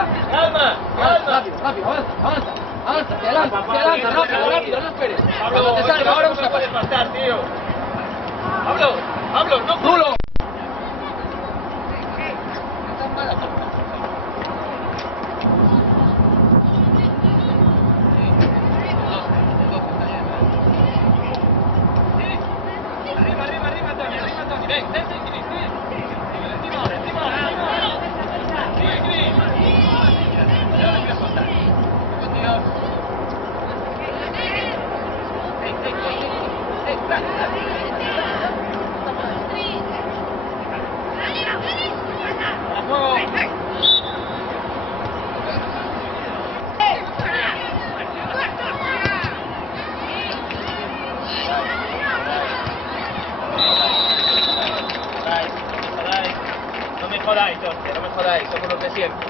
avanza. ¡Calma! ¡Calma! Rápido, rápido, avanza, avanza. Avanza, te adelanta, rápido, rápido, no esperes. Cuando te salga, ahora busca puedes pasar, tío. Pablo, no culo. Arriba, Tony. Ven, Cris. Encima. Sigue, Cris. Ya no quieres pasar. Dios. ¡A fuego! No me jodáis, hostia, no me jodáis, somos los de siempre.